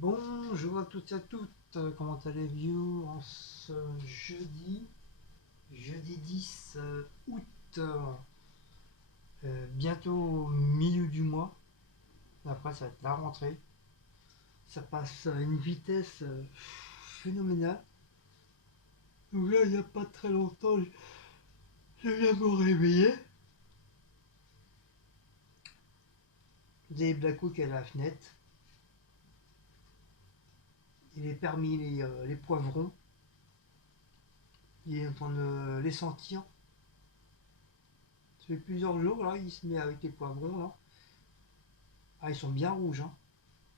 Bonjour à toutes et à toutes, comment allez-vous en ce jeudi 10 août, bientôt au milieu du mois, après ça va être la rentrée, ça passe à une vitesse phénoménale. Donc là il n'y a pas très longtemps, je viens de me réveiller, des Blackook à la fenêtre, il est parmi les poivrons, il est en train de les sentir. Ça fait plusieurs jours là, il se met avec les poivrons là. Ah, ils sont bien rouges, hein.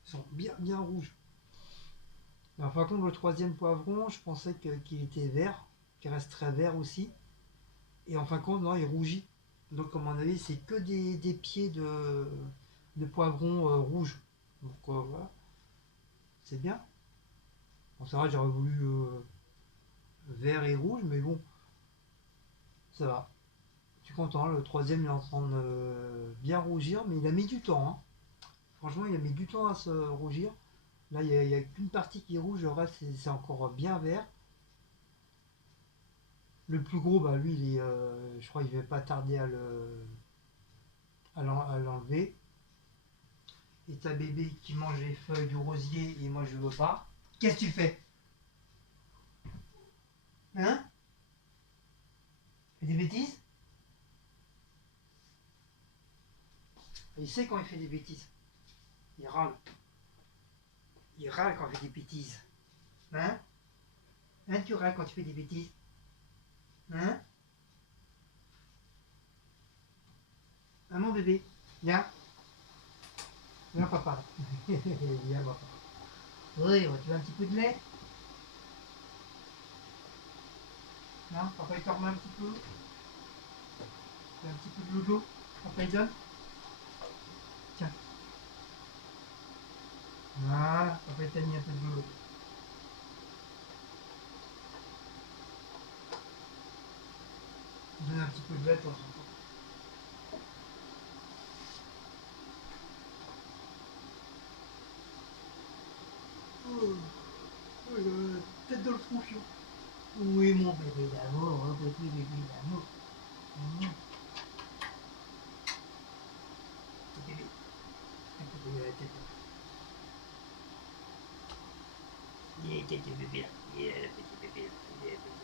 Ils sont bien rouges. Alors, par contre, le troisième poivron, je pensais qu'il était vert, qu'il resterait vert aussi. Et en fin de compte, non, il rougit. Donc, à mon avis, c'est que des pieds de poivron rouge. Donc, voilà, c'est bien. Bon, c'est vrai, j'aurais voulu vert et rouge, mais bon, ça va. Je suis content. Le troisième, il est en train de bien rougir, mais il a mis du temps, hein. Franchement, il a mis du temps à se rougir. Là, il n'y a qu'une partie qui est rouge, le reste, c'est encore bien vert. Le plus gros, bah lui, je crois qu'il ne va pas tarder à l'enlever. Et ta bébé qui mange les feuilles du rosier et moi je veux pas. Qu'est-ce que tu fais? Hein? Tu fais des bêtises? Il sait quand il fait des bêtises. Il râle. Il râle quand il fait des bêtises. Hein? Hein, tu râles quand tu fais des bêtises? Hein? Ah mon bébé, viens. Viens papa. Viens papa. Oui, tu veux un petit peu de lait? Non? Papa il te remet un petit peu? Tu veux un petit peu de l'eau? Papa il donne? Tiens. Voilà, papa il t'a mis un peu de l'eau. Donne un petit peu de lait de temps en temps. Oh, oh là là, tête dans le tronçon. Oui, mon bébé d'amour, mon petit bébé d'amour. Mmh. Petit bébé, un petit bébé à la tête. Il est petit bébé là. Il est le petit bébé là. Il est le petit bébé.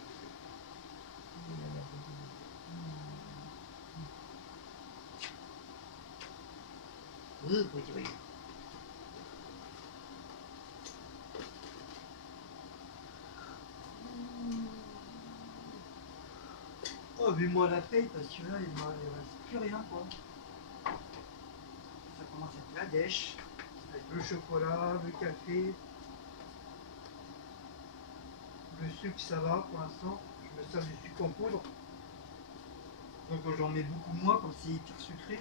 Il est le petit bébé. Oh, petit bébé. Oh, mais moi la paye parce que là, il ne reste plus rien quoi. Ça commence à être la dèche. Avec le chocolat, le café, le sucre, ça va pour l'instant. Je me sers du sucre en poudre. Donc j'en mets beaucoup moins comme c'est hyper sucré.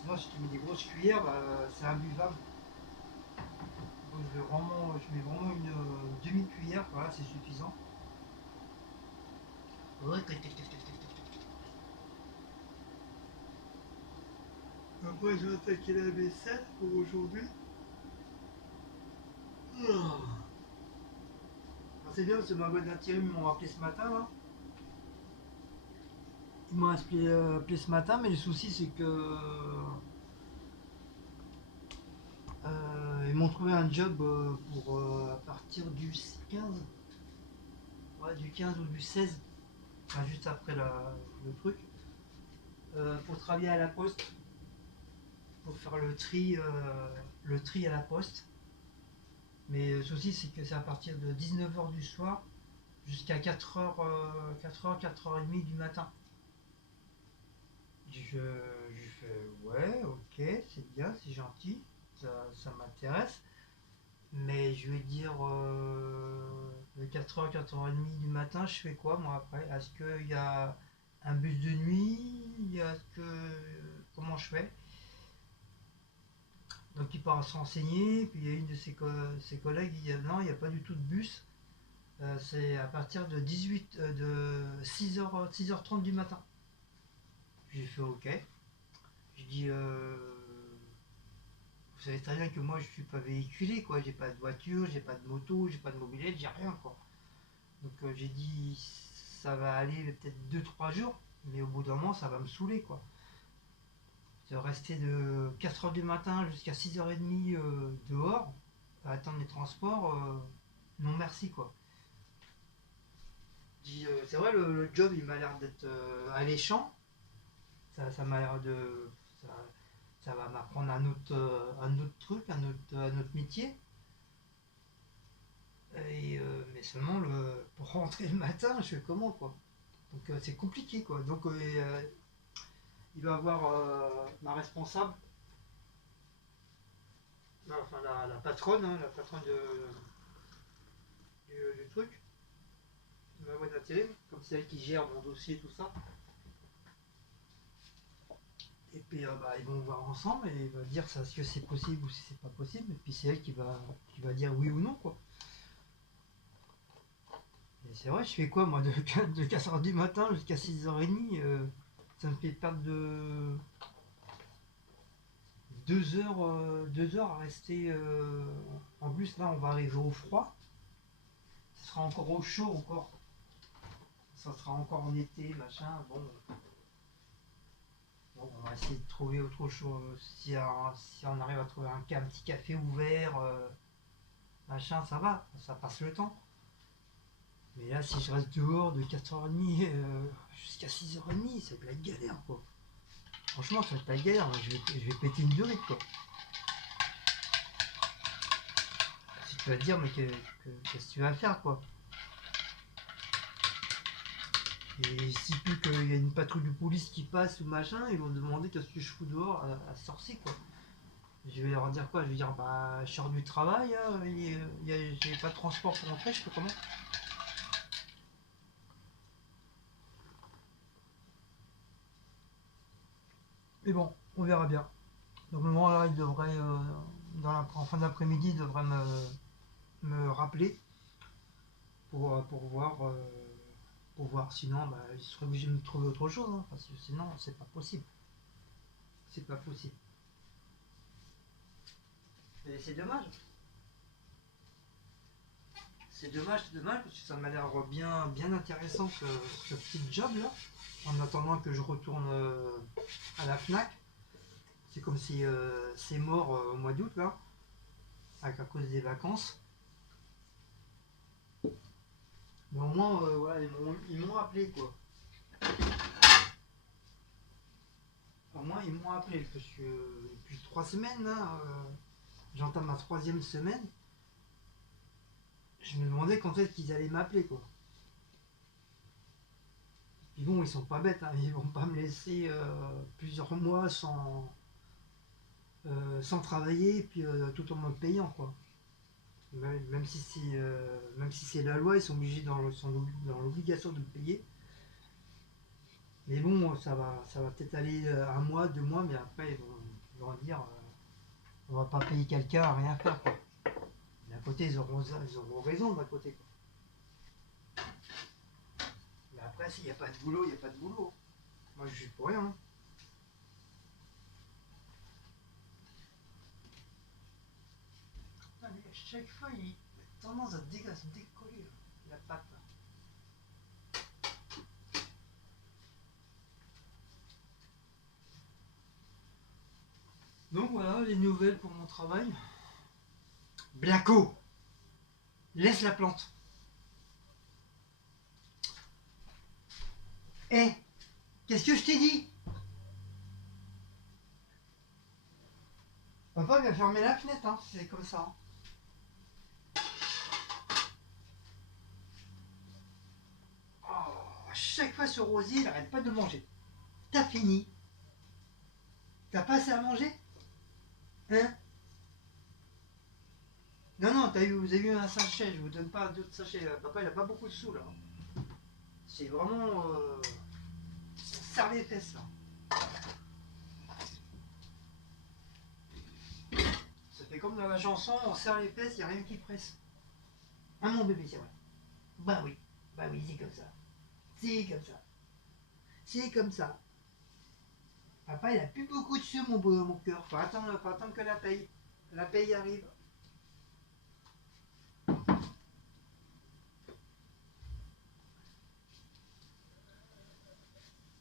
Sinon, si tu mets des grosses cuillères, bah, c'est imbuvable. Donc je mets vraiment une demi-cuillère, voilà, c'est suffisant. Ouais, après, je vais attaquer la vaisselle pour aujourd'hui. Ah. C'est bien parce que ma bonne intérim m'ont appelé ce matin là. Ils m'ont appelé ce matin, mais le souci c'est que ils m'ont trouvé un job pour à partir du 15, ouais, du 15 ou du 16, enfin, juste après le truc, pour travailler à la poste, pour faire le tri à la poste. Mais le souci c'est que c'est à partir de 19h du soir jusqu'à 4h, 4h30 du matin. Je fais ouais, ok, c'est bien, c'est gentil, ça m'intéresse. Mais je vais dire de 4h, 4h30 du matin, je fais quoi moi après? Est-ce qu'il y a un bus de nuit? Comment je fais? Donc il part se renseigner, puis il y a une de ses collègues qui dit non, il n'y a pas du tout de bus. C'est à partir de 6h, 6h30 du matin. J'ai fait ok. Je dis savez très bien que moi je suis pas véhiculé, quoi. J'ai pas de voiture, j'ai pas de moto, j'ai pas de mobilette, j'ai rien, quoi. Donc j'ai dit ça va aller peut-être 2 3 jours, mais au bout d'un moment ça va me saouler, quoi. De rester de 4 heures du matin jusqu'à 6h30 dehors, à attendre les transports, non merci, quoi. C'est vrai, le job il m'a l'air d'être alléchant, ça m'a l'air de. Ça, ça va m'apprendre un autre truc, un autre métier. Mais seulement pour rentrer le matin, je fais comment, quoi. Donc c'est compliqué, quoi. Donc il va avoir ma responsable, enfin la patronne, hein, la patronne du truc, de ma boîte d'intérim, comme c'est elle qui gère mon dossier, tout ça. Et puis bah, ils vont voir ensemble et il va dire ça, si c'est possible ou si c'est pas possible. Et puis c'est elle qui va dire oui ou non, quoi. Et c'est vrai, je fais quoi moi de 4h du matin jusqu'à 6h30, ça me fait perdre de 2 heures, 2 heures à rester. En plus là on va arriver au froid. Ce sera encore au chaud encore. Ça sera encore en été, machin. Bon, on va essayer de trouver autre chose. Si on arrive à trouver un petit café ouvert, machin, ça va, ça passe le temps. Mais là, si je reste dehors de 4h30 jusqu'à 6h30, c'est de la galère, quoi. Franchement, ça va être la galère. Je vais péter une durite, quoi. Si tu vas te dire, mais qu'est-ce que tu vas faire, quoi. Et si plus qu'il y a une patrouille de police qui passe ou machin, ils vont me demander qu'est-ce que je fous dehors à sorcier, quoi. Je vais leur dire quoi? Je vais dire, bah, je sors du travail, hein, j'ai pas de transport pour rentrer, je fais comment? Mais bon, on verra bien. Normalement, là, il devrait, en fin d'après-midi, il devrait me rappeler pour, euh, pour voir, euh, pour voir. Sinon, bah, il serait obligé de me trouver autre chose, hein, parce que sinon, c'est pas possible. C'est pas possible. Et c'est dommage. C'est dommage, parce que ça m'a l'air bien, bien intéressant ce petit job là. En attendant que je retourne à la Fnac. C'est comme si c'est mort au mois d'août là, à cause des vacances. Mais au moins, voilà, ils m'ont appelé, quoi. Au moins, ils m'ont appelé parce que depuis 3 semaines, là, j'entame ma troisième semaine. Je me demandais quand est-ce qu'ils allaient m'appeler, quoi. Puis bon, ils sont pas bêtes, hein, ils vont pas me laisser plusieurs mois sans travailler, puis tout en me payant, quoi. Même si c'est la loi, ils sont obligés sont dans l'obligation de me payer. Mais bon, ça va peut-être aller 1 mois, 2 mois, mais après ils vont dire on va pas payer quelqu'un à rien faire, quoi. D'un côté, ils auront raison d'un côté, quoi. Mais après, s'il n'y a pas de boulot, il n'y a pas de boulot. Moi, je suis pour rien, hein. Putain, à chaque fois, il a tendance à se décoller, là, la patte, là. Donc voilà, les nouvelles pour mon travail. Blaco, laisse la plante. Hé, qu'est-ce que je t'ai dit? Papa vient fermer la fenêtre, hein, c'est comme ça, hein. Oh, à chaque fois ce rosier, il n'arrête pas de manger. T'as fini? T'as pas assez à manger? Hein? Non, non, vous avez eu un sachet, je vous donne pas d'autres sachets. Papa, il a pas beaucoup de sous, là. C'est vraiment. On serre les fesses, là. Ça fait comme dans la chanson, on serre les fesses, il a rien qui presse. Ah, mon bébé, c'est vrai. Bah oui, c'est comme ça. C'est comme ça. C'est comme ça. Papa, il a plus beaucoup de sous, mon cœur. Faut attendre que la paye. La paye arrive.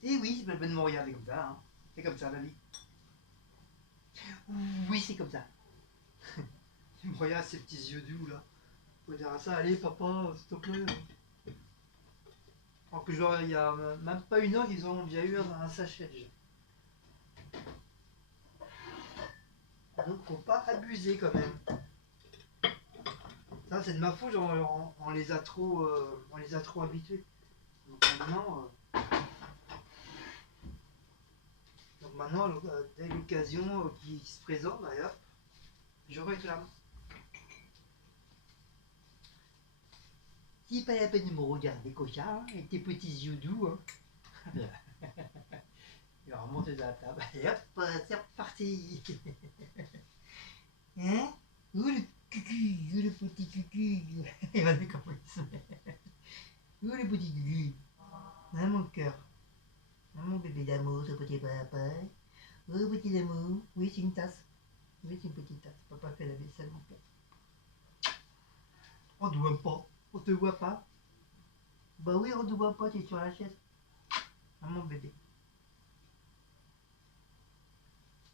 Et oui, c'est pas la peine de me regarder comme ça. Hein. C'est comme ça la vie. Oui, c'est comme ça. Tu me regardes ces petits yeux doux là. Faut dire à ça, allez papa, s'il te plaît. En plus, genre, il y a même pas une heure qu'ils ont déjà eu un sachet déjà. Donc faut pas abuser quand même. Ça c'est de ma faute, genre, on les a trop habitués. Donc maintenant, dès l'occasion qui se présente, d'ailleurs, je réclame. Si pas la peine de me regarder, cochard, hein, avec tes petits yeux doux, hein. Il va remonter dans la table. Et hop, c'est reparti. Hein? Où le cucu? Où le petit cucu? Il va dire comment il se met. Où le petit cucu? Hein, mon cœur? Hein, mon bébé d'amour, ce petit papa? Oh, petit amour. Oui, c'est une tasse. Oui, c'est une petite tasse. Papa fait la vaisselle, mon cœur. On ne voit pas. On te voit pas. Bah oui, on ne voit pas, tu es sur la chaise. Hein, mon bébé.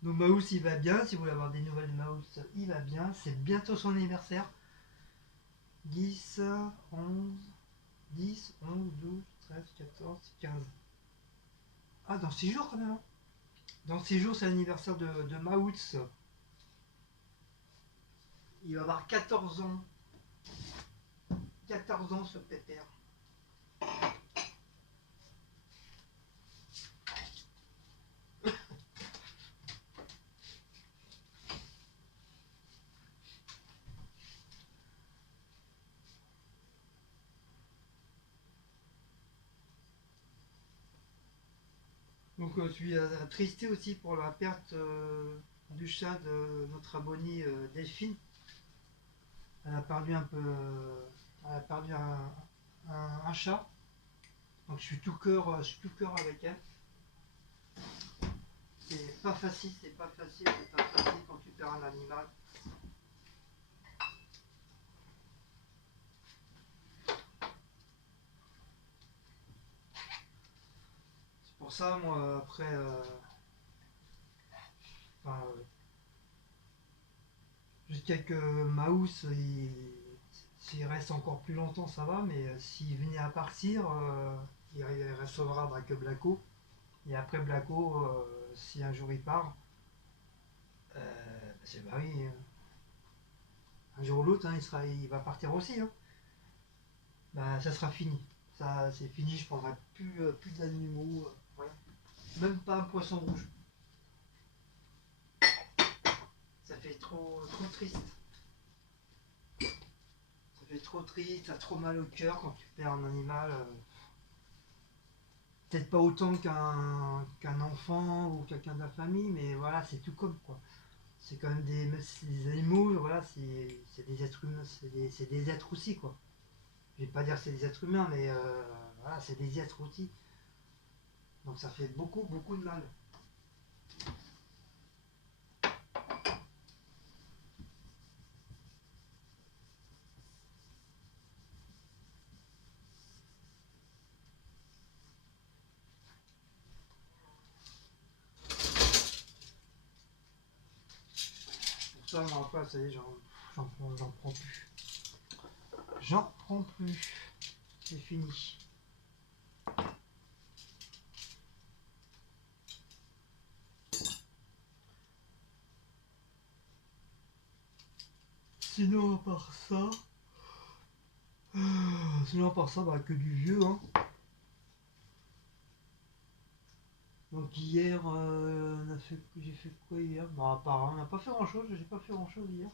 Donc Maous il va bien, si vous voulez avoir des nouvelles de Maous, il va bien, c'est bientôt son anniversaire. 10, 11, 10, 11, 12, 13, 14, 15. Ah, dans 6 jours quand même. Hein. Dans 6 jours, c'est l'anniversaire de Maous. Il va avoir 14 ans. 14 ans ce pépère. Donc je suis attristé aussi pour la perte du chat de notre abonnée Delphine. Elle a perdu un peu. Elle a perdu un chat. Donc je suis tout cœur avec elle. C'est pas facile, c'est pas facile quand tu perds un animal. C'est pour ça, moi, après, enfin, jusqu'à que Maous, s'il reste encore plus longtemps, ça va, mais s'il venait à partir, il restera avec Blacko. Et après Blacko, si un jour il part, c'est bah oui, un jour ou l'autre, hein, il va partir aussi. Hein. Bah, ça sera fini. Ça, c'est fini, je prendrai plus d'animaux. Voilà. Même pas un poisson rouge. Ça fait trop triste. Ça fait trop triste, t'as trop mal au cœur quand tu perds un animal. Peut-être pas autant qu'un enfant ou quelqu'un de la famille, mais voilà, c'est tout comme quoi. C'est quand même des animaux, voilà, c'est des êtres humains, c'est des êtres aussi quoi. Je vais pas dire que c'est des êtres humains, mais voilà, c'est des êtres aussi. Donc ça fait beaucoup de mal. Pour ça, moi, après, ça y est, j'en prends plus. J'en prends plus. C'est fini. Sinon, à part ça. Sinon, à part ça, bah, que du vieux, hein. Donc hier, j'ai fait quoi hier? Bah, à part, on n'a pas fait grand chose, j'ai pas fait grand chose hier.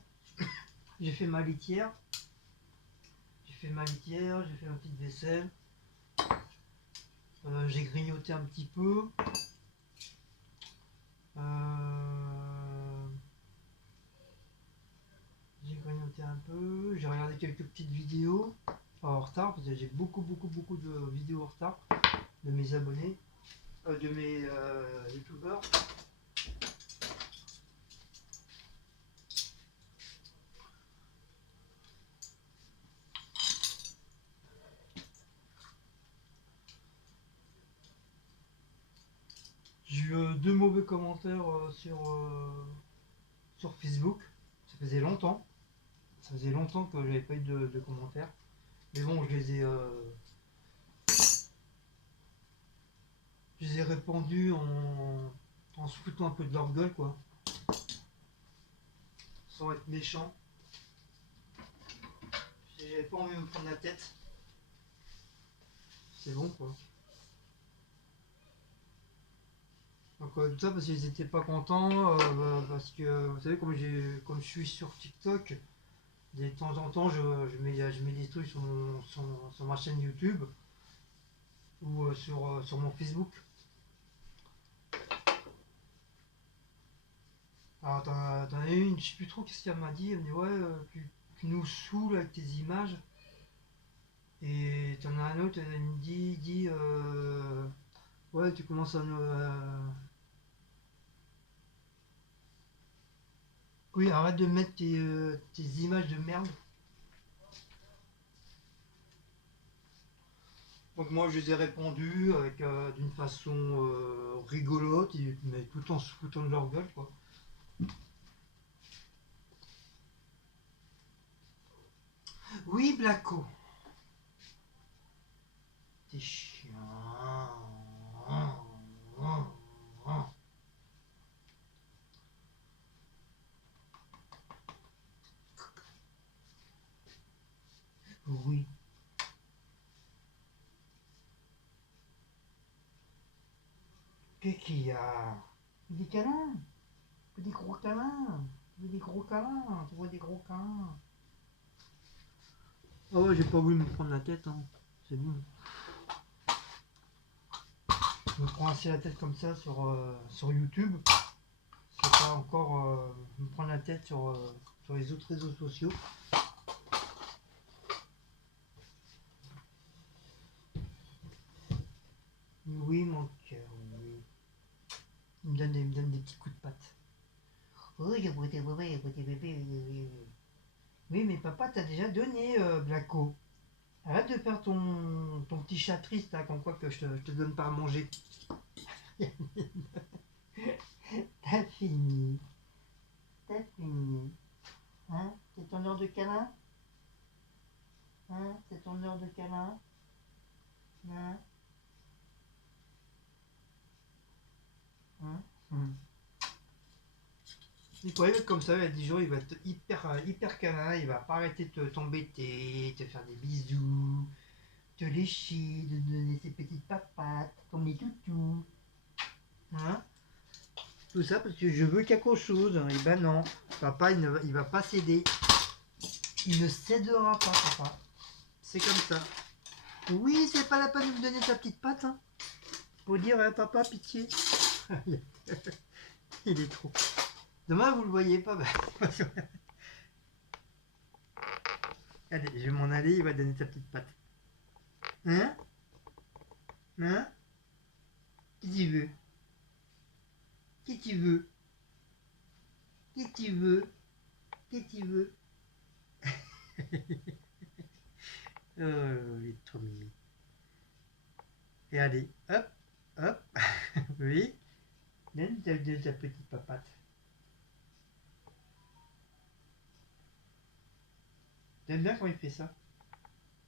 J'ai fait ma litière. J'ai fait ma petite vaisselle. J'ai grignoté un petit peu. J'ai grignoté un peu. J'ai regardé quelques petites vidéos. Pas en retard, parce que j'ai beaucoup de vidéos en retard de mes abonnés, de mes youtubeurs. mauvais commentaire sur Facebook. Ça faisait longtemps. Ça faisait longtemps que j'avais pas eu de commentaires. Mais bon, je les ai répandus en se foutant un peu de leur gueule, quoi. Sans être méchant. J'avais pas envie de me prendre la tête. C'est bon, quoi. Donc tout ça parce qu'ils étaient pas contents, parce que vous savez comme je suis sur TikTok, de temps en temps je mets des trucs sur ma chaîne YouTube ou sur mon Facebook. Alors t'en as une, je sais plus trop qu'est-ce qu'elle m'a dit, elle me dit ouais tu nous saoules avec tes images. Et t'en as un autre, elle me dit ouais tu commences à nous... oui, arrête de mettre tes images de merde. Donc moi je les ai répondu avec d'une façon rigolote, mais tout en se foutant de leur gueule, quoi. Oui, Blacko. T'es chiant. Oui. Qu'est-ce qu'il y a? Des câlins. Des gros câlins. Des gros câlins. Tu vois des gros câlins. Ah ouais, j'ai pas voulu me prendre la tête, hein. C'est bon. Je me prends assez la tête comme ça sur YouTube. C'est pas encore me prendre la tête sur les autres réseaux sociaux. Oui, mon cœur, oui. Il me donne des petits coups de patte. Oui, oui, mais papa t'a déjà donné, Blacko. Arrête de faire ton petit chat triste, là, comme quoi que je te donne pas à manger. T'as fini. T'as fini. Hein? C'est ton heure de câlin? Hein? C'est ton heure de câlin? Hein? Hein? Il pourrait être comme ça, il y a 10 jours, il va être hyper câlin, il va pas arrêter de t'embêter, te faire des bisous, te lécher, de donner ses petites papates, comme les toutous. Hein? Tout ça parce que je veux quelque chose. Et ben non, papa il va pas céder. Il ne cédera pas, papa. C'est comme ça. Oui, c'est pas la peine de me donner ta petite patte. Hein. Pour dire, papa, pitié. Il est trop. Demain, vous le voyez pas. Allez, je vais m'en aller, il va donner sa petite patte. Hein? Hein? Qui tu veux? Qui tu veux? Qui tu veux? Qui tu veux? Oh, il est trop mignon. Et allez, hop, hop. Oui. Donne ta petite papate. J'aime bien quand il fait ça.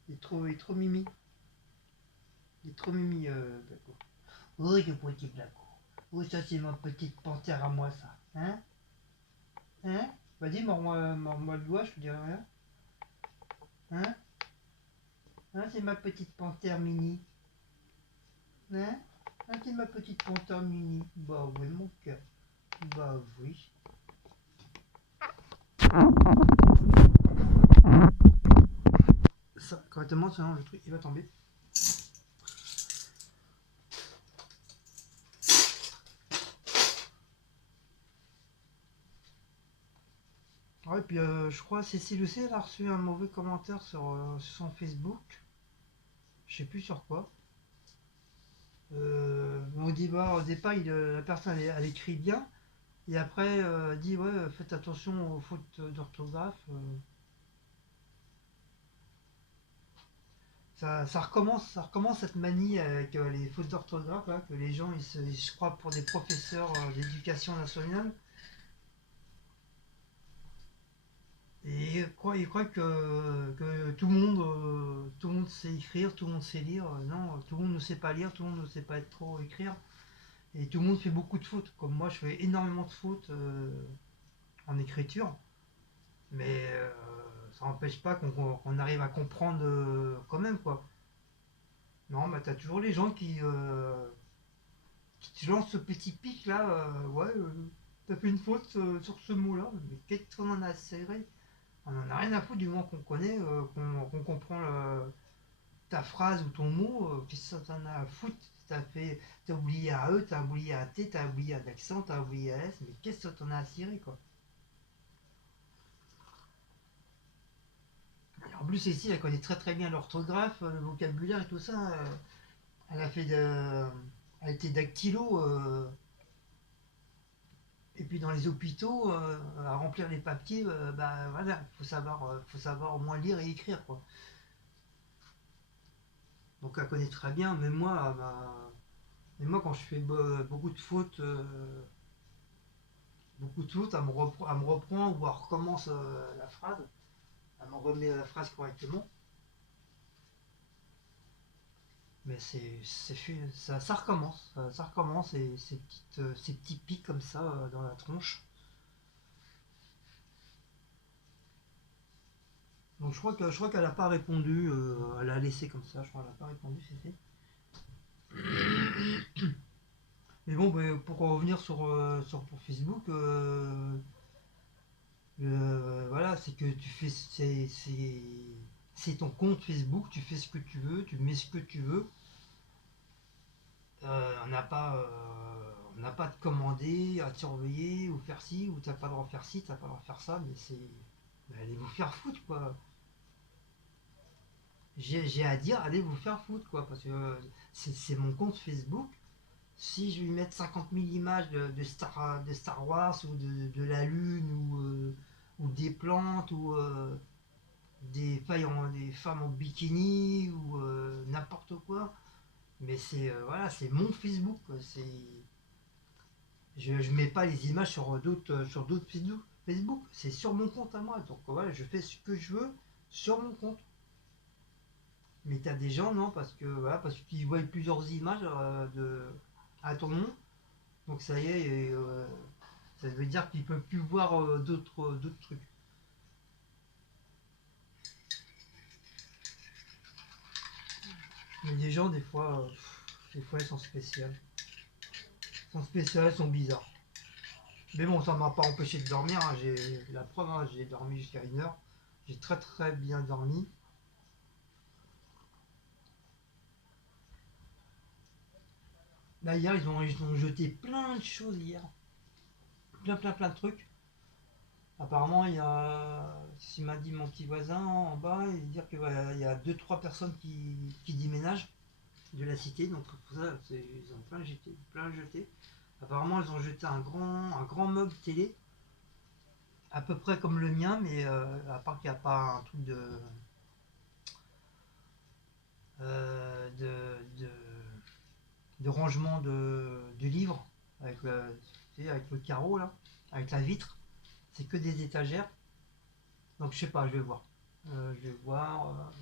Il est trop mimi. Il est trop mimi, Blacko. Oui, le petit Blacko. Oui, ça c'est ma petite panthère à moi, ça. Hein? Hein? Vas-y, mords-moi le doigt, je te dirai rien. Hein? Hein, c'est ma petite panthère mini. Hein? Hein, c'est ma petite panthère mini. Bah oui, mon cœur. Bah oui. Ça, correctement, sinon le truc il va tomber. Ouais, puis je crois Cécile aussi, elle a reçu un mauvais commentaire sur son Facebook. Je sais plus sur quoi. Au départ la personne elle écrit bien. Et après, elle dit ouais, faites attention aux fautes d'orthographe. ça recommence cette manie avec les fautes d'orthographe, là, que les gens ils se croient pour des professeurs d'éducation nationale. Et ils croient que tout le monde sait écrire, tout le monde sait lire. Non, tout le monde ne sait pas lire, tout le monde ne sait pas trop écrire. Et tout le monde fait beaucoup de fautes. Comme moi, je fais énormément de fautes en écriture. Mais ça n'empêche pas qu'on arrive à comprendre quand même, quoi. Non, bah t'as toujours les gens qui te lancent ce petit pic là. Ouais, t'as fait une faute sur ce mot-là. Mais qu'est-ce qu'on en a serré? On en a rien à foutre du moment qu'on connaît, qu'on comprend ta phrase ou ton mot. Qu'est-ce que t'en as à foutre? T'as oublié un E, t'as oublié un T, t'as oublié un accent, t'as oublié un S. Mais qu'est-ce que t'en as à cirer, quoi? Et en plus, ici, elle connaît très très bien l'orthographe, le vocabulaire et tout ça. Elle a fait de. Elle était dactylo. Et puis dans les hôpitaux, à remplir les papiers, bah voilà, faut savoir au moins lire et écrire, quoi. Donc elle connaît très bien, même moi quand je fais beaucoup de fautes, elle me reprend ou elle recommence la phrase, elle me remet la phrase correctement. Mais ça recommence, ça recommence et ces petits pics comme ça dans la tronche. Donc je crois qu'elle n'a pas répondu, elle a laissé comme ça, je crois qu'elle n'a pas répondu, c'était. Mais bon, bah, pour revenir pour Facebook, voilà, c'est que c'est ton compte Facebook, tu fais ce que tu veux, tu mets ce que tu veux. On n'a pas de commander, à te surveiller, ou faire ci, ou t'as pas le droit de faire ci, t'as pas le droit de faire ça, mais allez vous faire foutre, quoi. J'ai à dire, allez vous faire foutre, quoi, parce que c'est mon compte Facebook. Si je lui mets 50 000 images de Star Wars ou de la Lune ou des plantes ou des femmes en bikini ou n'importe quoi, mais voilà, c'est mon Facebook, quoi. Je mets pas les images sur d'autres Facebook, c'est sur mon compte à moi. Donc voilà, je fais ce que je veux sur mon compte. Mais t'as des gens, non, parce qu'ils voient plusieurs images à ton nom. Donc ça y est, ça veut dire qu'ils ne peuvent plus voir d'autres trucs. Mais les gens, des fois, elles sont spéciales. Elles sont spéciales, elles sont bizarres. Mais bon, ça m'a pas empêché de dormir, hein. La preuve, hein, j'ai dormi jusqu'à 1 heure. J'ai très très bien dormi. Là, hier, ils ont jeté plein de choses hier. Plein de trucs. Apparemment, il y a, ce m'a dit mon petit voisin en bas, il dit qu'il y a deux trois personnes qui déménagent de la cité, donc pour ça, ils ont plein jeté. Apparemment, ils ont jeté un grand meuble télé, à peu près comme le mien, mais à part qu'il n'y a pas un truc de, de rangement de livres, tu sais, avec le carreau là, avec la vitre. C'est que des étagères. Donc je sais pas, je vais voir. Je vais voir.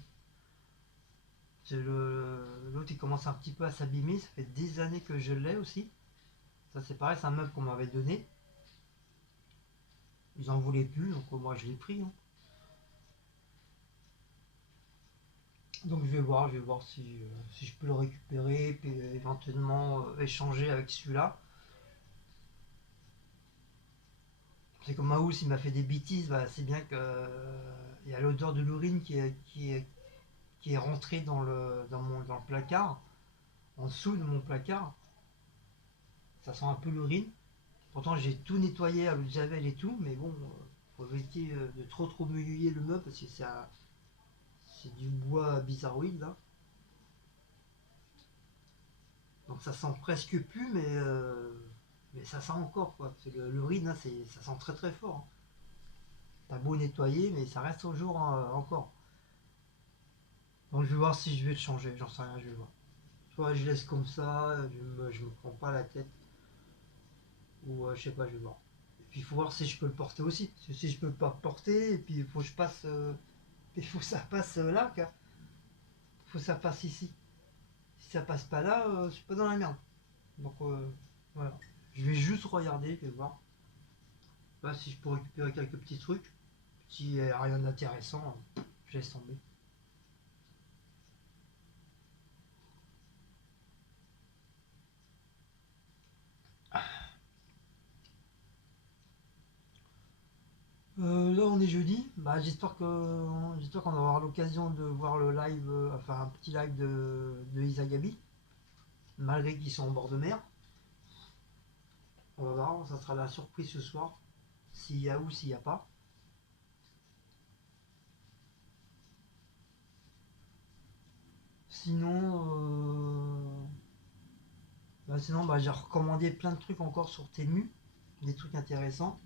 L'autre il commence un petit peu à s'abîmer, ça fait des années que je l'ai aussi. Ça c'est pareil, c'est un meuble qu'on m'avait donné. Ils en voulaient plus, donc moi je l'ai pris, hein. Donc je vais voir si je peux le récupérer, puis éventuellement échanger avec celui-là. C'est comme Maous, il m'a fait des bêtises, bah, c'est bien que il y a l'odeur de l'urine qui est rentrée dans le placard, en dessous de mon placard. Ça sent un peu l'urine. Pourtant j'ai tout nettoyé à l'eau de javel et tout, mais bon, faut éviter de trop mouiller le meuble parce que c'est du bois bizarroïde là. Donc ça sent presque plus, mais ça sent encore, quoi. Parce que l'urine, là, ça sent très très fort, hein. T'as beau nettoyer, mais ça reste au jour encore. Donc je vais voir si je vais le changer, j'en sais rien, je vais voir. Soit je laisse comme ça, je me prends pas la tête, ou je sais pas, je vais voir. Et puis il faut voir si je peux le porter aussi. Parce que si je peux pas le porter, et puis il faut que je passe, il faut que ça passe là, quoi. Il faut que ça passe ici. Si ça passe pas là, je suis pas dans la merde. Donc voilà. Je vais juste regarder et voir. Là, si je peux récupérer quelques petits trucs. S'il n'y a rien d'intéressant, je laisse tomber. Là, on est jeudi. Bah, j'espère qu'on va avoir l'occasion de voir le live, enfin un petit live de Isagabi, malgré qu'ils sont en bord de mer. On va voir, ça sera la surprise ce soir, s'il y a ou s'il n'y a pas. Sinon, j'ai recommandé plein de trucs encore sur Temu, des trucs intéressants.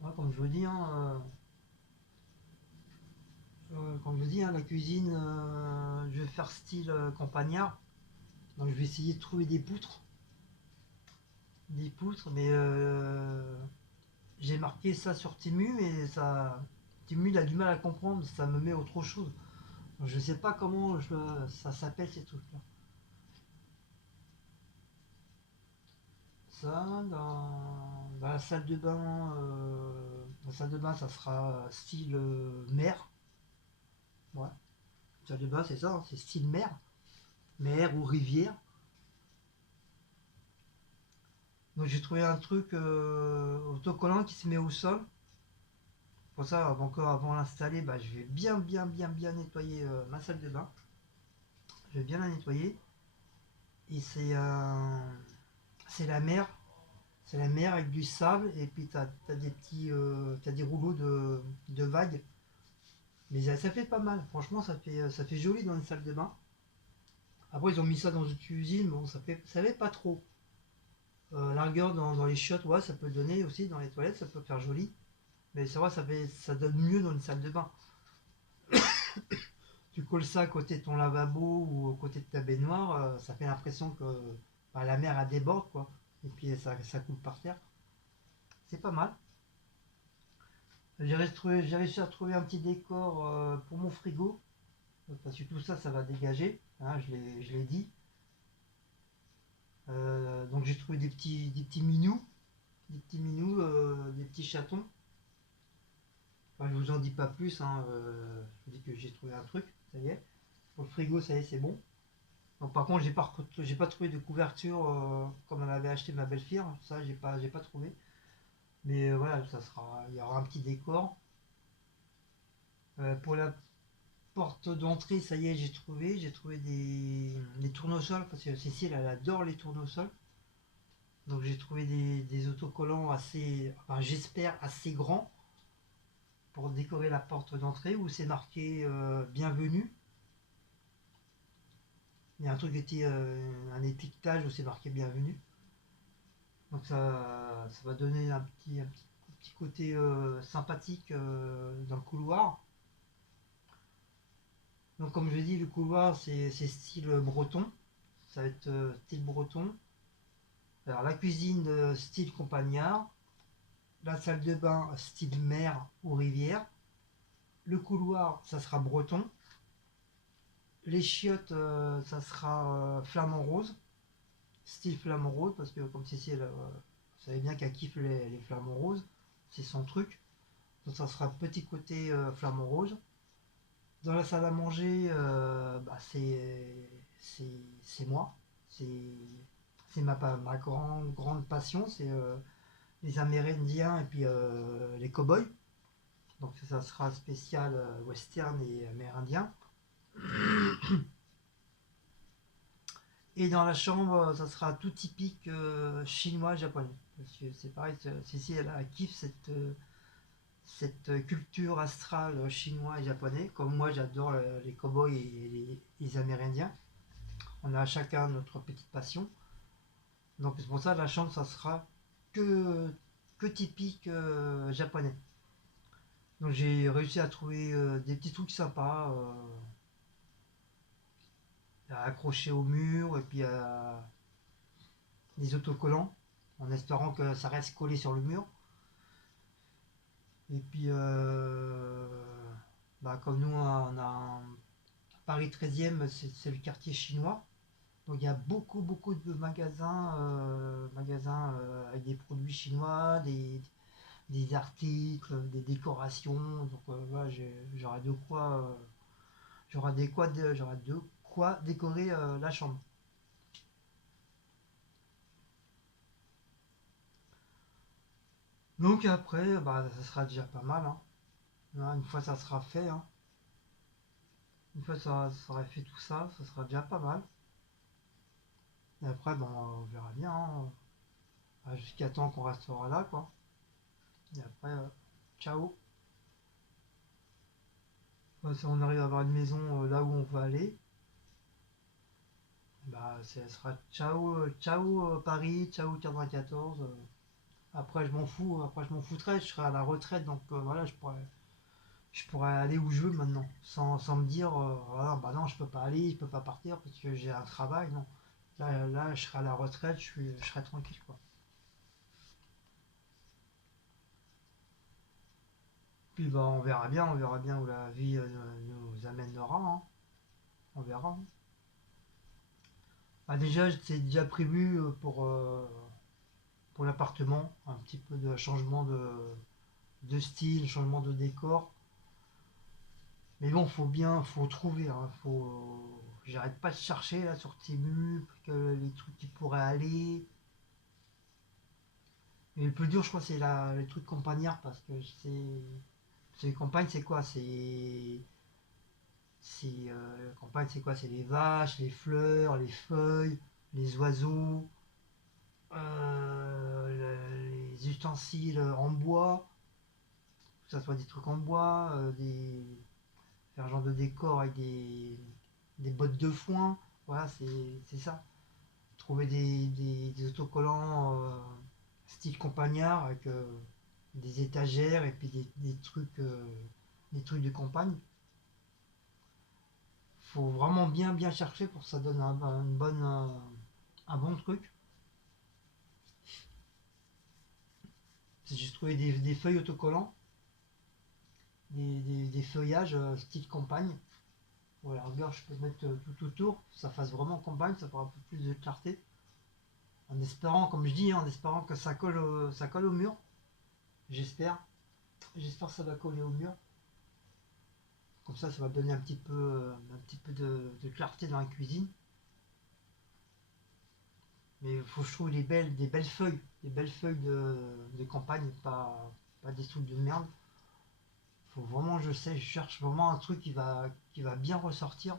Ouais, comme je vous dis, hein, comme je vous dis, hein, la cuisine, je vais faire style campagnard. Donc je vais essayer de trouver des poutres, mais j'ai marqué ça sur Timu, mais Timu il a du mal à comprendre, ça me met autre chose. Donc, je sais pas comment ça s'appelle ces trucs-là. Ça, dans la salle de bain, ça sera style mer. Ouais, salle de bain, c'est ça, hein, c'est style mer ou rivière. Donc j'ai trouvé un truc autocollant qui se met au sol. Pour ça, avant l'installer, je vais bien, bien, bien, bien nettoyer ma salle de bain. Je vais bien la nettoyer. Et c'est la mer. C'est la mer avec du sable. Et puis t'as des rouleaux de vagues. Mais ça fait pas mal. Franchement, ça fait joli dans une salle de bain. Après, ils ont mis ça dans une cuisine. Bon, ça fait pas trop. La rigueur dans les chiottes, ouais, ça peut donner aussi dans les toilettes. Ça peut faire joli. Mais c'est vrai, ça donne mieux dans une salle de bain. Tu colles ça à côté de ton lavabo ou à côté de ta baignoire, ça fait l'impression que la mer a déborde, quoi. Et puis ça coule par terre. C'est pas mal. J'ai réussi à trouver un petit décor pour mon frigo, parce que tout ça, ça va dégager, hein, je l'ai dit. Donc j'ai trouvé des petits minous, des petits chatons. Enfin, je vous en dis pas plus, hein, je vous dis que j'ai trouvé un truc, ça y est. Pour le frigo, ça y est, c'est bon. Donc, par contre, j'ai pas trouvé de couverture comme elle avait acheté ma belle-fille. Ça, j'ai pas trouvé. Mais voilà, il y aura un petit décor. Pour la porte d'entrée, ça y est, j'ai trouvé. J'ai trouvé des tournesols parce que Cécile, elle adore les tournesols. Donc j'ai trouvé des autocollants assez, enfin, j'espère assez grands pour décorer la porte d'entrée où c'est marqué bienvenue. Il y a un truc un étiquetage où c'est marqué bienvenue. Donc ça va donner un petit côté sympathique dans le couloir. Donc comme je l'ai dit, le couloir c'est style breton. Ça va être style breton. Alors la cuisine style campagnard. La salle de bain style mer ou rivière. Le couloir ça sera breton. Les chiottes ça sera flamant rose. Style flamant rose parce que comme Cécile, vous savez bien qu'elle kiffe les flamants roses. C'est son truc. Donc ça sera petit côté flamant rose. Dans la salle à manger, c'est moi. C'est ma grande, grande passion. C'est les Amérindiens et puis les cow-boys. Donc ça sera spécial western et amérindien. Et dans la chambre, ça sera tout typique chinois-japonais. Parce que c'est pareil, Cécile, elle kiffe cette culture astrale chinois et japonais, comme moi j'adore les cow-boys et les Amérindiens. On a chacun notre petite passion. Donc c'est pour ça que la chambre, ça sera que typique japonais. Donc j'ai réussi à trouver des petits trucs sympas à accrocher au mur et puis des autocollants en espérant que ça reste collé sur le mur. Et puis, bah, comme nous, on a Paris 13e, c'est le quartier chinois. Donc il y a beaucoup de magasins, avec des produits chinois, des articles, des décorations. Donc voilà, j'aurai de quoi, j'aurai de quoi décorer la chambre. Donc après, bah, ça sera déjà pas mal, hein. Voilà, une fois ça sera fait, hein. Une fois ça aura fait tout ça, ça sera déjà pas mal. Et après, bon, on verra bien, hein. Jusqu'à temps qu'on restera là, quoi. Et après, ciao. Enfin, si on arrive à avoir une maison là où on va aller, bah, ça sera ciao, ciao Paris, ciao 94. Après, je m'en fous, après, je m'en foutrais, je serai à la retraite, donc voilà, je pourrais aller où je veux maintenant, sans me dire, voilà, bah non, je peux pas aller, je peux pas partir parce que j'ai un travail, non. Là, je serai à la retraite, je serai tranquille, quoi. Puis bah, on verra bien où la vie nous amènera, hein. On verra, hein. Ah, déjà, c'est déjà prévu pour l'appartement, un petit peu de changement de style, changement de décor. Mais bon, faut trouver, hein, j'arrête pas de chercher là sur Temu, que les trucs qui pourraient aller. Et le plus dur, je crois, c'est les trucs campagnards parce que les campagnes, c'est quoi? Campagne, c'est quoi? C'est les vaches, les fleurs, les feuilles, les oiseaux, les ustensiles en bois, que ça soit des trucs en bois, faire un genre de décor avec des bottes de foin. Voilà, c'est ça. Trouver des autocollants style campagnard avec des étagères et puis des trucs de campagne. Faut vraiment bien chercher pour que ça donne un bon truc. J'ai trouvé des feuilles autocollants, des feuillages style campagne. Voilà, regarde, je peux mettre tout autour, ça fasse vraiment campagne, ça fera un peu plus de clarté. En espérant, comme je dis, hein, en espérant que ça colle au mur. J'espère. J'espère que ça va coller au mur. Comme ça va donner un petit peu de clarté dans la cuisine. Mais il faut que je trouve des belles feuilles de campagne, pas des trucs de merde. Faut vraiment, je cherche vraiment un truc qui va bien ressortir.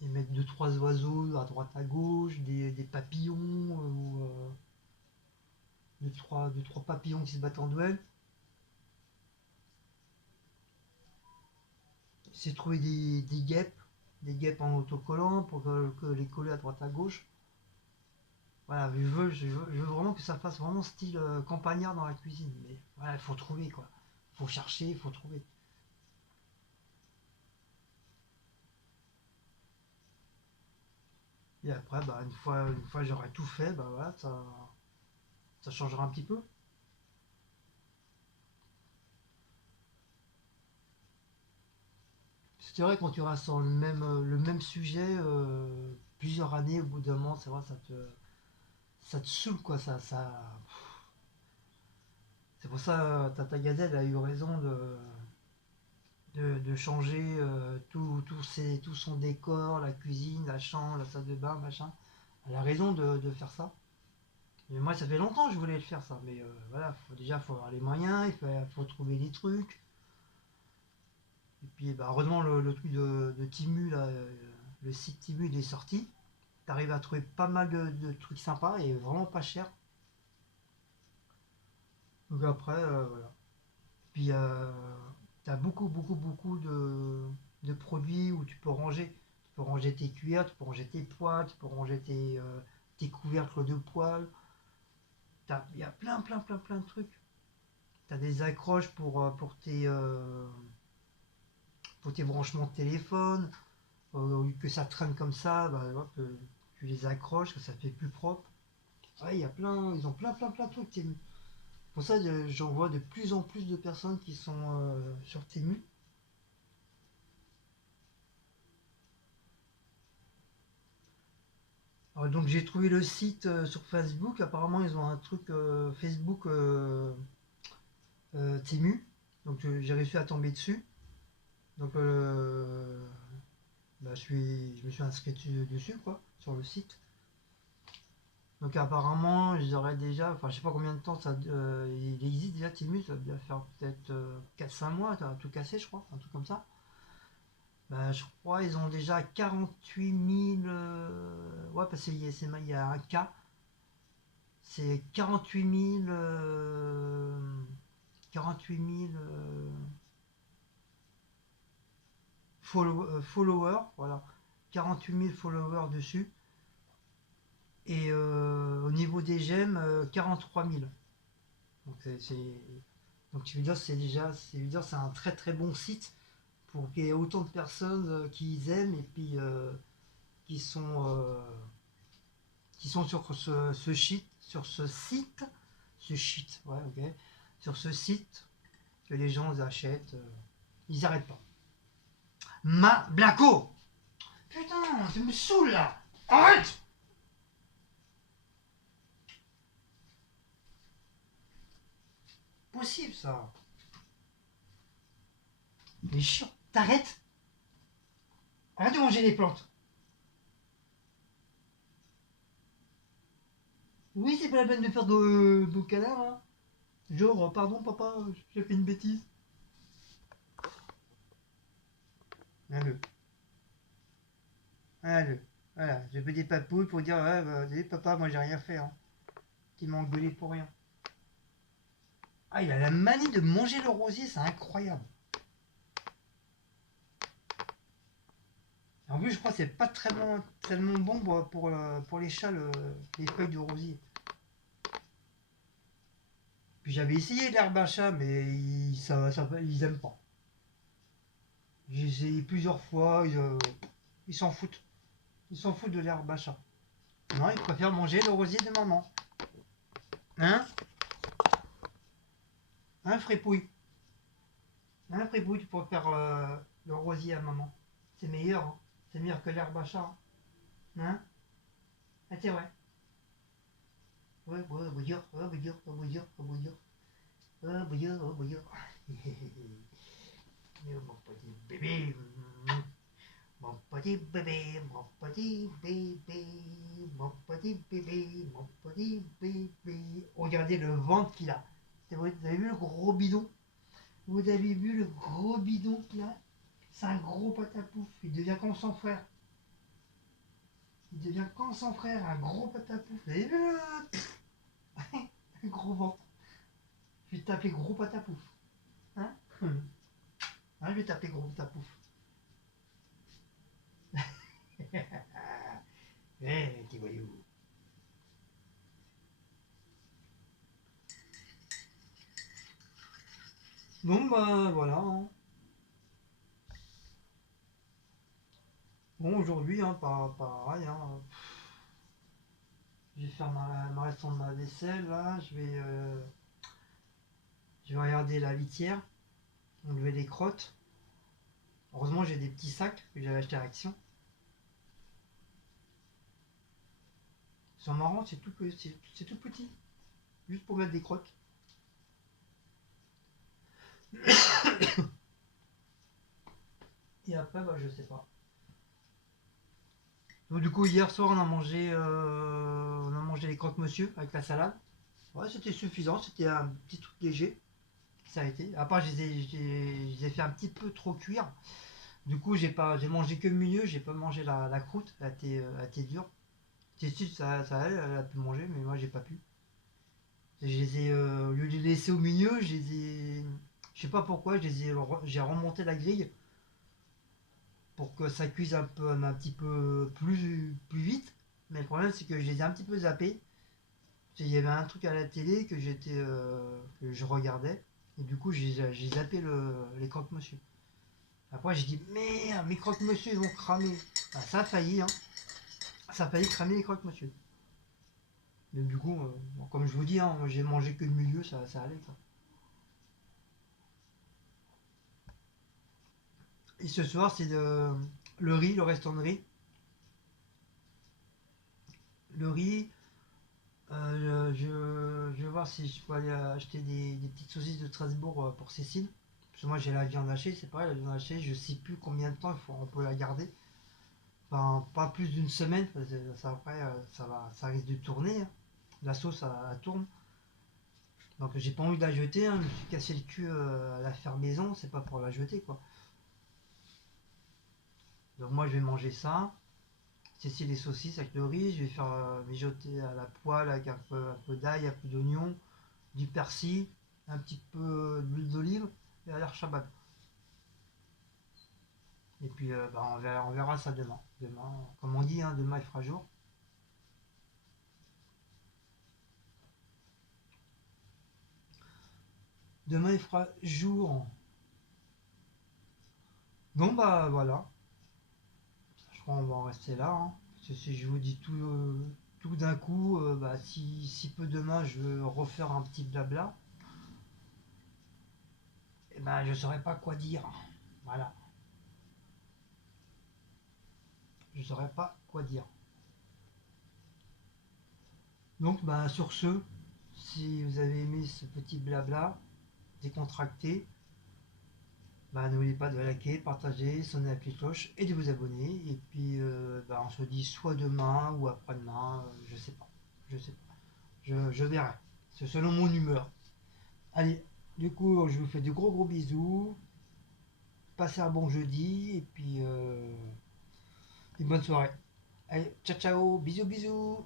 Et mettre deux trois oiseaux à droite à gauche, des papillons, ou deux, trois papillons qui se battent en duel. C'est trouver des guêpes en autocollant pour que les coller à droite à gauche. Voilà, je veux vraiment que ça fasse vraiment style campagnard dans la cuisine. Mais voilà, il faut trouver quoi. Il faut chercher, il faut trouver. Et après, bah, une fois j'aurai tout fait, bah voilà, ça changera un petit peu. C'est vrai quand tu restes sur le même sujet plusieurs années, au bout d'un moment, c'est vrai, ça te saoule quoi. C'est pour ça, Tata Gazelle a eu raison de changer tout son décor, la cuisine, la chambre, la salle de bain, machin. Elle a raison de faire ça. Mais moi, ça fait longtemps que je voulais le faire, ça. Mais voilà, déjà, il faut avoir les moyens, faut trouver les trucs. Et puis, bah, heureusement, le truc de Timu, là, le site Timu, il est sorti. T'arrives à trouver pas mal de trucs sympas et vraiment pas cher. Donc après, voilà. Puis, t'as beaucoup de produits où tu peux ranger. Tu peux ranger tes cuillères, tu peux ranger tes poêles, tu peux ranger tes couvercles de poêle. Il y a plein de trucs. T'as des accroches pour tes branchements de téléphone. Au lieu que ça traîne comme ça, bah, hop, tu les accroches, que ça fait plus propre. Ouais, ils ont plein de trucs Temu. Pour ça, j'en vois de plus en plus de personnes qui sont sur Temu. Alors, donc j'ai trouvé le site sur Facebook. Apparemment, ils ont un truc Facebook Temu. Donc j'ai réussi à tomber dessus. Donc bah, je me suis inscrit dessus, quoi, sur le site. Donc apparemment, j'aurais déjà, enfin je sais pas combien de temps il existe déjà Temu, ça va bien faire peut-être 4-5 mois, ça a tout cassé je crois, un truc comme ça. Bah, je crois ils ont déjà 48 000, ouais parce qu'il y a un cas, c'est 48 000, 48 000 followers, voilà, 48 000 followers dessus. Et au niveau des j'aime, 43 000. Donc donc tu veux dire c'est un très bon site pour qu'il y ait autant de personnes qui les aiment et puis qui sont euh, qui sont sur ce site, ouais, ok, sur ce site que les gens achètent, ils arrêtent pas. Ma Blaco, putain, tu me saoules là, arrête. Possible ça. Mais chiant, t'arrêtes. Arrête de manger les plantes. Oui, c'est pas la peine de faire de canard, hein. Genre, pardon papa, j'ai fait une bêtise. Allô, allô. Voilà, j'ai fait des papouilles pour dire, ouais, bah, désolé, papa, moi j'ai rien fait, hein. Tu m'as engueulé pour rien. Ah, il a la manie de manger le rosier, c'est incroyable. En plus, je crois que c'est pas tellement bon pour les chats, les feuilles de rosier. Puis j'avais essayé l'herbe à chat, mais ils aiment pas. J'ai essayé plusieurs fois, ils s'en foutent. Ils s'en foutent de l'herbe à chat. Non, ils préfèrent manger le rosier de maman. Hein? Hein, fripouille? Hein, fripouille, tu pourrais faire le rosier à maman. C'est meilleur, hein. C'est meilleur que l'herbe à chat. Hein? Ah, c'est vrai. Ouais, ouais, vous dire, ouais, vous dire, vous dire, vous dire. Ouais, vous dire, vous dire. Mon petit bébé. Mon petit bébé, mon petit bébé, mon petit bébé, mon petit bébé. Regardez le ventre qu'il a. Vous avez vu le gros bidon? Vous avez vu le gros bidon qu'il a? C'est un gros patapouf. Il devient comme son frère. Il devient comme son frère, un gros patapouf. Vous avez vu le gros ventre? Je vais taper gros patapouf. Hein? Hein, je vais taper gros patapouf. Eh, petit voyou. Bon, bah voilà, hein. Bon, aujourd'hui, hein, pareil, hein. Je vais faire ma restant de ma vaisselle, là. Je vais regarder la litière, enlever les crottes. Heureusement, j'ai des petits sacs que j'avais acheté à Action. Ils sont marrants, c'est tout petit. Juste pour mettre des crottes. Et après, bah, je sais pas. Donc, du coup, hier soir, on a mangé les croque-monsieur avec la salade. Ouais, c'était suffisant, c'était un petit truc léger. Ça a été. Après, je les ai fait un petit peu trop cuire. Du coup, j'ai mangé que le milieu, j'ai pas mangé la croûte, elle était dure. Testus, ça allait, elle a pu manger, mais moi, j'ai pas pu. Au lieu de les laisser au milieu, je sais pas pourquoi, j'ai remonté la grille pour que ça cuise un petit peu plus vite. Mais le problème, c'est que je les ai un petit peu zappés. Il y avait un truc à la télé que je regardais, et du coup j'ai zappé les croque-monsieur. Après j'ai dit merde, mes croque-monsieur ils vont cramer. Ah, ça a failli, hein. Ça a failli cramer les croque-monsieur. Donc du coup, bon, comme je vous dis, hein, j'ai mangé que le milieu, ça allait quoi. Et ce soir c'est le riz, le restant de riz. Le riz, je vais voir si je peux aller acheter des petites saucisses de Strasbourg pour Cécile. Parce que moi j'ai la viande hachée, c'est pareil, la viande hachée, je sais plus combien de temps on peut la garder. Enfin, pas plus d'une semaine, parce que ça, après ça risque de tourner, hein. La sauce elle tourne. Donc j'ai pas envie de la jeter, hein. Je me suis cassé le cul à la faire maison, c'est pas pour la jeter quoi. Donc moi je vais manger ça. Cécile les saucisses avec le riz, je vais faire mijoter à la poêle avec un peu d'ail, un peu d'oignon, du persil, un petit peu d'huile d'olive et à l'air shabbat. Et puis bah, on verra ça demain. Demain, comme on dit, hein, demain il fera jour. Demain il fera jour. Donc bah voilà, je crois qu'on va en rester là, hein. Parce que si je vous dis tout d'un coup, bah, si peu demain je veux refaire un petit blabla, et ben je saurais pas quoi dire. Voilà, je saurais pas quoi dire. Donc bah sur ce, si vous avez aimé ce petit blabla décontracté, bah, n'oubliez pas de liker, partager, sonner la petite cloche et de vous abonner. Et puis bah, on se dit soit demain ou après-demain, je sais pas. Je sais pas. Je verrai. C'est selon mon humeur. Allez, du coup, je vous fais de gros bisous. Passez un bon jeudi et puis une bonne soirée. Allez, ciao ciao, bisous bisous.